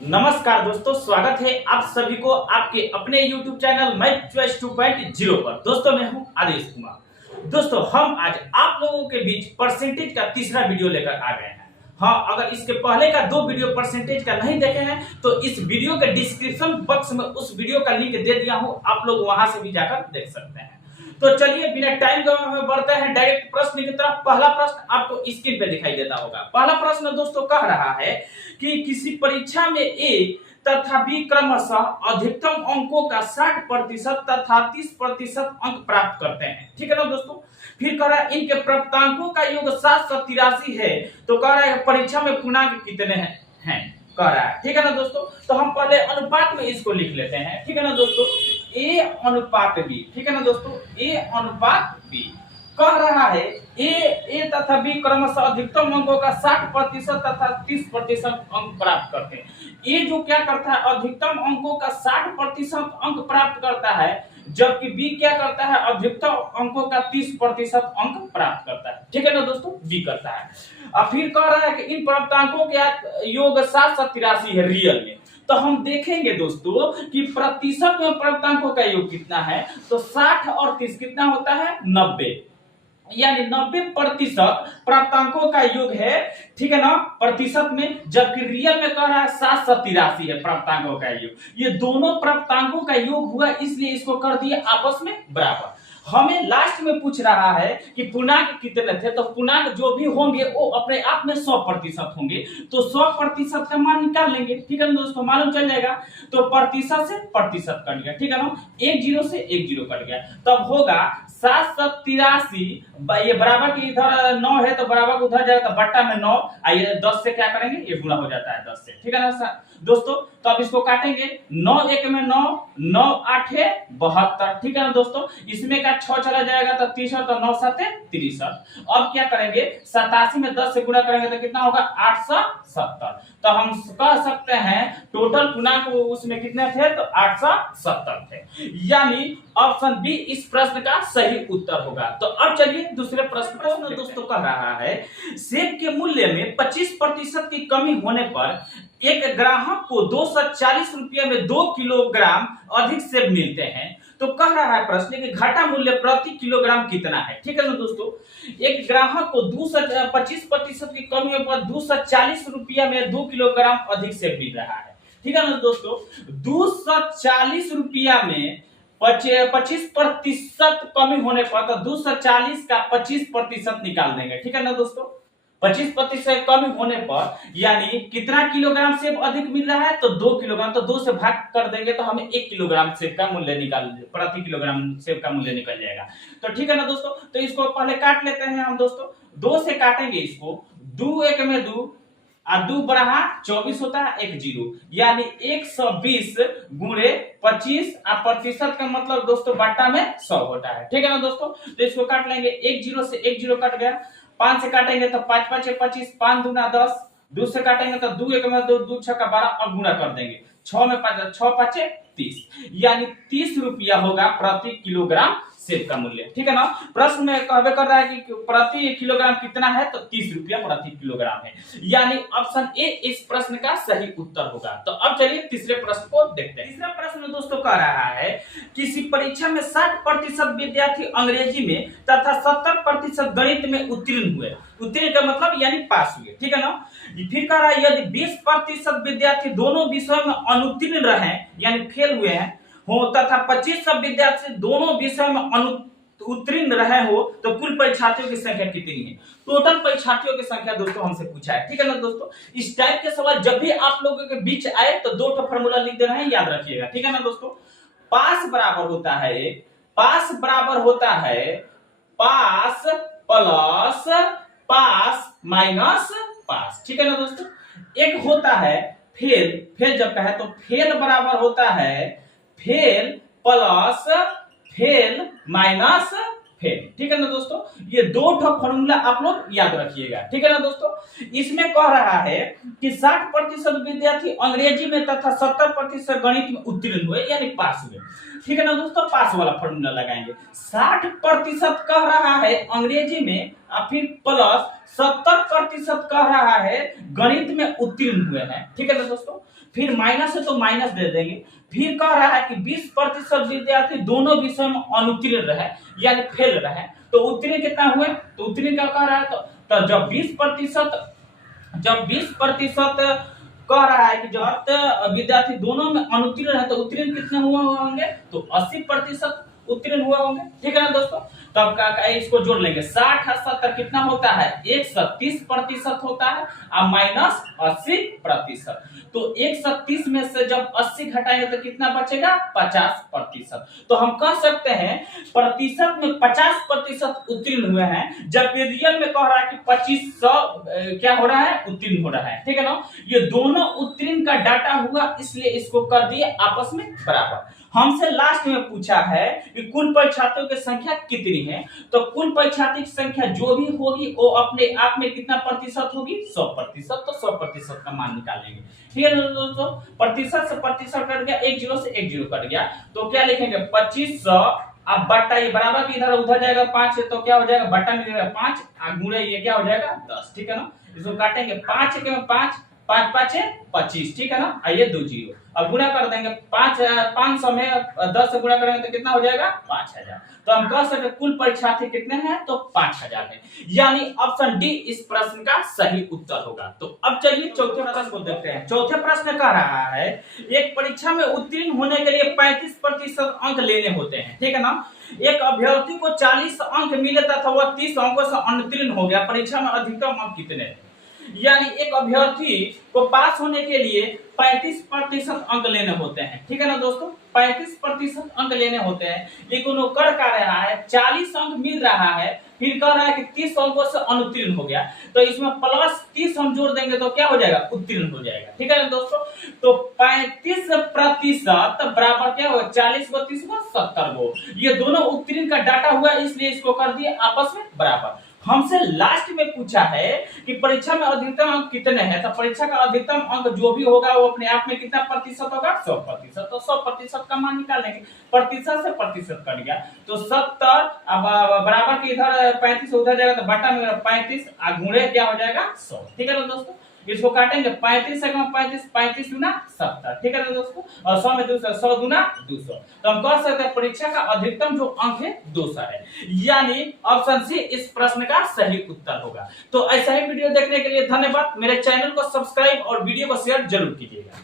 नमस्कार दोस्तों, स्वागत है आप सभी को आपके अपने YouTube चैनल मैथ चॉइस 2.0 पर। दोस्तों मैं हूं आदेश कुमार। दोस्तों हम आज आप लोगों के बीच परसेंटेज का तीसरा वीडियो लेकर आ गए हैं। हाँ, अगर इसके पहले का 2 वीडियो परसेंटेज का नहीं देखे हैं तो इस वीडियो के डिस्क्रिप्शन बॉक्स में उस वीडियो का लिंक दे दिया हूं, आप लोग वहां से भी जाकर देख सकते हैं। तो चलिए बिना टाइम गवाए बढ़ते हैं डायरेक्ट प्रश्न की तरफ। पहला प्रश्न आपको स्क्रीन पे दिखाई देता होगा। पहला प्रश्न दोस्तों कह रहा है कि किसी परीक्षा में ए तथा बी क्रमशः अधिकतम अंकों का 60% तथा 30% अंक प्राप्त करते हैं। ठीक है ना दोस्तों। फिर कह रहा है इनके प्राप्तांकों का योग 783 है। तो कह रहा है परीक्षा में पूर्णांक कितने हैं कह रहा है। ठीक है ना दोस्तों। तो हम पहले अनुपात में इसको लिख लेते हैं। ठीक है ना दोस्तों, ए अनुपात बी। ठीक है ना दोस्तों, ए अनुपात बी कह रहा है ए तथा बी क्रमशः अधिकतम अंकों का 60% तथा 30% अंक प्राप्त करते हैं। ए जो क्या करता है, अधिकतम अंकों का 60% अंक प्राप्त करता है, जबकि बी क्या करता है, अधिकतम अंकों का 30% अंक प्राप्त करता है। ठीक है ना दोस्तों, बी करता है। अब फिर कह रहा है कि इन प्राप्तांकों के योग 783 है रियल में। तो हम देखेंगे दोस्तों कि प्रतिशत में प्राप्तांकों का योग कितना है। तो 60 और 30 कितना होता है, 90, यानी 90% प्राप्तांकों का योग है। ठीक है ना, प्रतिशत में, जबकि रियल में कह रहा है 783 है प्राप्तांकों का योग। ये दोनों प्राप्तांकों का योग हुआ, इसलिए इसको कर दिया आपस में बराबर। हमें लास्ट में पूछ रहा है कि पूर्णांक कितने थे। तो पूर्णांक जो भी होंगे वो अपने आप में 100% होंगे। तो 100% का मान निकाल लेंगे। ठीक है ना दोस्तों, मालूम चल जाएगा। तो प्रतिशत से प्रतिशत कट गया। ठीक है ना, एक जीरो से एक जीरो कट गया, तब होगा 783। ये बराबर की इधर 9 है तो बराबर उधर जाएगा, तो बट्टा में 9। आइए 10 से क्या करेंगे, ये गुणा हो जाता है 10 से। ठीक है ना दोस्तों, तो अब इसको काटेंगे। 9 1 में 9, 9 8 है 72। ठीक है ना दोस्तों, इसमें का 6 चला जाएगा तो 30, तो 9 7 63। अब क्या करेंगे, 87 में 10 से गुणा करेंगे तो कितना होगा, 870। तो हम कह सकते हैं टोटल पूर्णांक उसमें कितने थे, तो 870 थे। यानी ऑप्शन बी इस प्रश्न का सही उत्तर होगा। तो अब चलिए दूसरे प्रश्न को दोस्तों कह रहा है सेब के मूल्य में 25% की कमी होने पर एक ग्राहक को 240 रुपये में 2 किलोग्राम अधिक सेब मिलते हैं। तो कह रहा है प्रश्न कि घाटा मूल्य प्रति किलोग्राम कितना है। ठीक है ना दोस्तों, एक ग्राहक को 25% की कमी होने पर 240 रुपया में 2 किलोग्राम अधिक सेब मिल रहा है। ठीक है ना दोस्तों, 240 रुपया में 25% कमी होने पर, तो 240 का 25% निकाल देंगे। ठीक है ना दोस्तों, 25% कमी होने पर यानी कितना किलोग्राम सेब अधिक मिल रहा है, तो 2 किलोग्राम। तो 2 से भाग कर देंगे तो हमें 1 किलोग्राम सेब का मूल्य निकाल, प्रति किलोग्राम सेब का मूल्य निकल जाएगा। तो ठीक है ना दोस्तों, तो इसको पहले काट लेते हैं हम दोस्तों। 2 से काटेंगे इसको, 2 1 में 2 और 2 बढ़ा 24 होता है, 1 जीरो, यानी 120 गुणे 25 और प्रतिशत का मतलब दोस्तों बट्टा में 100 होता है। ठीक है ना दोस्तों, तो इसको काट लेंगे। 1 जीरो से 1 जीरो कट गया। 5 से काटेंगे तो 5 5 25, 5 दूना 10। 2 से काटेंगे तो 2 1 में 2, 2 6 का 12। अब गुणा कर देंगे, 6 में 5, 6 5 30, यानी 30 रुपया होगा प्रति किलोग्राम सेब का मूल्य। ठीक है ना, प्रश्न में कहवे कर रहा है कि प्रति किलोग्राम कितना है, तो 30 रुपया प्रति किलोग्राम है। यानी ऑप्शन ए इस प्रश्न का सही उत्तर होगा। तो अब चलिए तीसरे प्रश्न को देखते हैं। तीसरा प्रश्न दोस्तों कह रहा है किसी परीक्षा में 60% विद्यार्थी अंग्रेजी में तथा 70% गणित में उत्तीर्ण हुए। उत्तीर्ण का मतलब यानी पास हुए। ठीक है ना, फिर कह रहा है यदि 20% विद्यार्थी दोनों विषयों में अनुत्तीर्ण रहे यानी फेल हुए हैं हो, तथा 25 विद्यार्थी दोनों विषय में उत्तीर्ण रहे हो, तो कुल परीक्षार्थियों की संख्या कितनी है। टोटल परीक्षार्थियों की संख्या दोस्तों हमसे पूछा है। ठीक है ना दोस्तों, इस टाइप के सवाल जब भी आप लोगों के बीच आए तो 2 फार्मूला लिख देना है, याद रखिएगा। ठीक है ना दोस्तों, पास बराबर होता है, पास बराबर होता है पास प्लस पास माइनस पास। ठीक है ना दोस्तों, एक होता है फेल। फेल जब कहे तो फेल बराबर होता है fail plus fail minus fail. ठीक है ना दोस्तों, ये 2 फॉर्मूला आप लोग याद रखिएगा। ठीक है ना दोस्तों, इसमें कह रहा है कि 60% विद्यार्थी अंग्रेजी में तथा 70% गणित में उत्तीर्ण हुए यानी पास हुए। ठीक है ना दोस्तों, पास वाला फॉर्मूला लगाएंगे। 60% कह रहा है अंग्रेजी में फिर प्लस 70% कह रहा है गणित में उत्तीर्ण हुए हैं। ठीक है ना दोस्तों, फिर माइनस है तो माइनस दे देंगे। फिर कह रहा है कि 20% विद्यार्थी दोनों विषय में अनुत्तीर्ण रहे यानी फेल रहे, तो उत्तीर्ण कितना हुए, तो उत्तीर्ण क्या कह रहा है, तो जब 20% कह रहा है कि जब विद्यार्थी दोनों में अनुत्तीर्ण है तो उत्तीर्ण कितने हुए होंगे, तो 80% उत्तीर्ण हुए होंगे। ठीक है ना दोस्तों, तब का इसको जोड़ लेंगे, 60 और 70 कितना होता है, 130% होता है और माइनस 80%। तो 130 में से जब 80 घटाएंगे तो कितना बचेगा, 50%। तो हम कह सकते हैं प्रतिशत में 50% उत्तीर्ण हुए हैं, जबकि रियल में कह रहा है कि 2500 क्या हो रहा है, उत्तीर्ण हो रहा है। ठीक है ना, ये दोनों उत्तीर्ण का डाटा हुआ, इसलिए इसको कर दिए आपस में बराबर। हमसे लास्ट में पूछा है कि कुल परीक्षार्थियों की संख्या कितनी है, तो कुल परीक्षार्थी की संख्या जो भी होगी वो अपने आप में कितना प्रतिशत होगी, 100%। तो 100% का मान निकालेंगे। ठीक है दोस्तों, प्रतिशत से प्रतिशत कट गया, 1 0 से 1 0 कट गया, तो क्या लिखेंगे 2500, अब बट्टा ये बराबर की इधर उधर जाएगा 5 है तो क्या हो जाएगा, बट्टा में 5 गुणे ये क्या हो जाएगा 10। ठीक है ना, इसको काटेंगे 5 के 5 5 5 है 25। ठीक है ना, आइए 2 0 अब गुणा कर देंगे, 500 में 10 से गुणा करेंगे तो कितना हो जाएगा 5000। तो हम कह सकते कुल परीक्षार्थी कितने हैं, तो 5000 है, यानी ऑप्शन डी इस प्रश्न का सही उत्तर होगा। तो अब चलिए चौथे प्रश्न को देखते हैं। चौथे प्रश्न कह रहा है एक परीक्षा में उत्तीर्ण होने के लिए 35% अंक लेने होते हैं। ठीक है ना, एक अभ्यर्थी को 40 अंक मिले तथा वह 30 अंकों से अनुत्तीर्ण हो गया, परीक्षा में अधिकतम अंक कितने, यानी एक अभ्यर्थी को पास होने के लिए 35% अंक लेने होते हैं। ठीक है ना दोस्तों, 35% अंक लेने होते हैं, लेकिन वो कर क्या रहा है, 40 अंक मिल रहा है, फिर कह रहा है कि 30 अंकों से अनुत्तीर्ण हो गया, तो इसमें प्लस 30 हम जोड़ देंगे तो क्या हो जाएगा, उत्तीर्ण हो जाएगा। ठीक है ना दोस्तों, तो 35% बराबर क्या होगा, 40 को 30 को 70 को, ये दोनों उत्तीर्ण का डाटा हुआ, इसलिए इसको कर दिए आपस में बराबर। हमसे लास्ट में पूछा है कि परीक्षा में अधिकतम अंक कितने हैं, तो परीक्षा का अधिकतम अंक जो भी होगा वो अपने आप में कितना प्रतिशत होगा, 100%। तो 100% का मान निकालेंगे, प्रतिशत से प्रतिशत कट गया तो 70, अब बराबर के इधर 35 उधर जाएगा तो बटा में 35 गुणे क्या हो जाएगा 100। ठीक है ना दोस्तों, इसको काटेंगे 35 से 35 35 दूना 70। ठीक है ना दोस्तों, और 100 में 200 100 दूना 200। तो हम कह सकते हैं परीक्षा का अधिकतम जो अंक है 200 है, यानी ऑप्शन सी इस प्रश्न का सही उत्तर होगा। तो ऐसा ही वीडियो देखने के लिए धन्यवाद। मेरे चैनल को सब्सक्राइब और वीडियो को शेयर जरूर कीजिएगा।